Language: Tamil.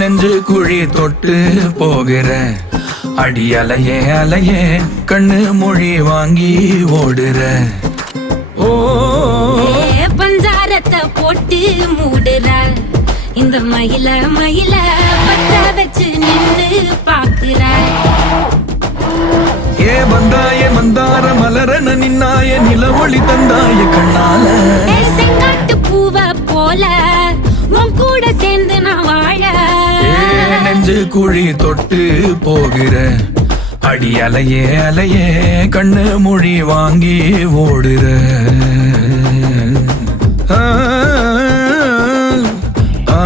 நெஞ்சு குழி தொட்டு போகிற அடி அலையே அலையே கண்ணு மொழி வாங்கி ஓடுற. ஓ பஞ்சாரத்தை போட்டு மூடுற இந்த மயில மயில பத்த வச்சு நின்னு பாக்குற. ஏ வந்தாய மந்தார மலரன நின்னாய நில ஒளி தந்தாய கண்ணால. செங்காட்டு பூவ போல உன் கூட சேர்ந்து நான் வாழ. நெஞ்சு குழி தொட்டு போகிற அடி அலையே அலையே கண்ணு மொழி வாங்கி ஓடுற. ஆ ஆ